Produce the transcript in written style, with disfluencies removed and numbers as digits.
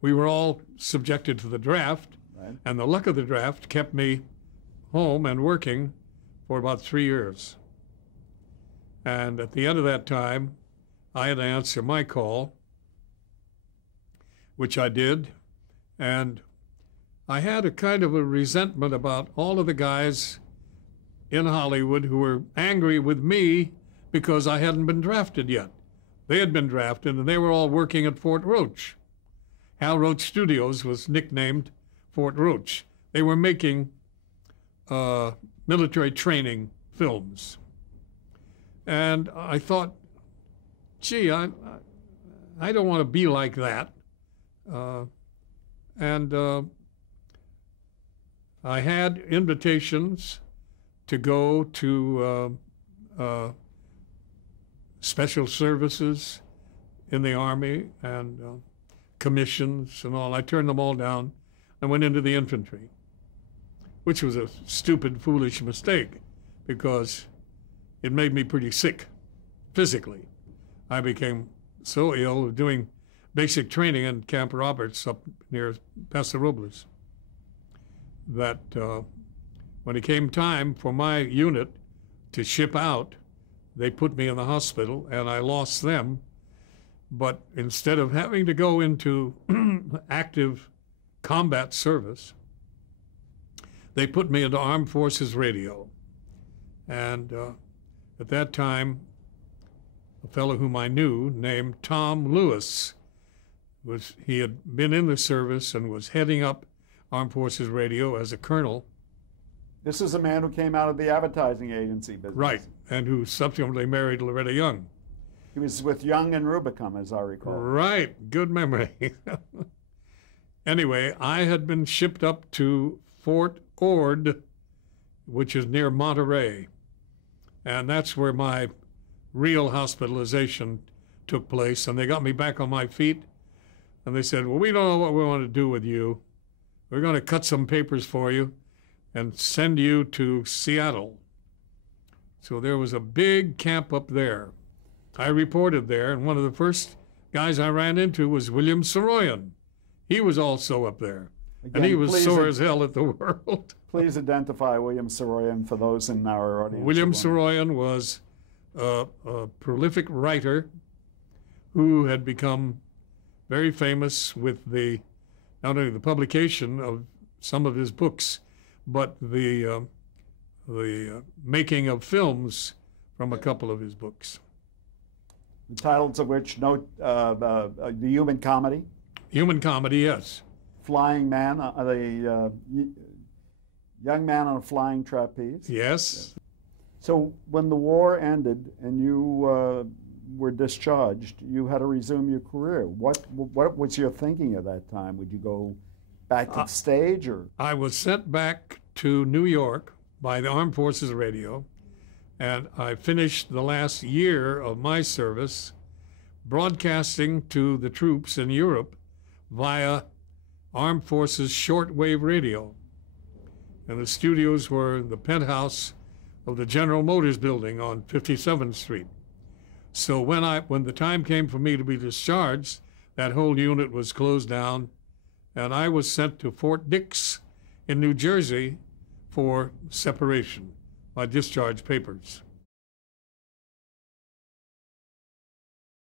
we were all subjected to the draft, Right. and the luck of the draft kept me home and working for about 3 years. And at the end of that time, I had to answer my call, which I did, and I had a kind of a resentment about all of the guys in Hollywood who were angry with me because I hadn't been drafted yet. They had been drafted, and they were all working at Fort Roach. Hal Roach Studios was nicknamed Fort Roach. They were making military training films. And I thought, gee, I don't want to be like that. I had invitations to go to special services in the Army and commissions and all. I turned them all down and went into the infantry, which was a stupid, foolish mistake because it made me pretty sick physically. I became so ill doing basic training in Camp Roberts up near Paso Robles that when it came time for my unit to ship out, they put me in the hospital and I lost them. But instead of having to go into active combat service, they put me into Armed Forces Radio. And at that time, a fellow whom I knew named Tom Lewis, he had been in the service and was heading up Armed Forces Radio as a colonel. This is a man who came out of the advertising agency business. Right, and who subsequently married Loretta Young. He was with Young and Rubicam, as I recall. Right, good memory. Anyway, I had been shipped up to Fort Ord, which is near Monterey, and that's where my real hospitalization took place, and they got me back on my feet, and they said, well, we don't know what we want to do with you. We're going to cut some papers for you and send you to Seattle. So there was a big camp up there. I reported there, and one of the first guys I ran into was William Saroyan. He was also up there, Again, and he was sore as hell at the world. Please identify William Saroyan for those in our audience. William Saroyan was a prolific writer who had become very famous with not only the publication of some of his books, but the making of films from a couple of his books. The titles of which note The Human Comedy. Human Comedy, yes. Flying Man, the young man on a flying trapeze. Yes. So when the war ended and you were discharged, you had to resume your career. What was your thinking at that time? Would you go back to the stage, or? I was sent back to New York by the Armed Forces Radio, and I finished the last year of my service broadcasting to the troops in Europe via Armed Forces shortwave radio. And the studios were the penthouse of the General Motors building on 57th Street. So when the time came for me to be discharged, that whole unit was closed down, and I was sent to Fort Dix in New Jersey for separation, my discharge papers.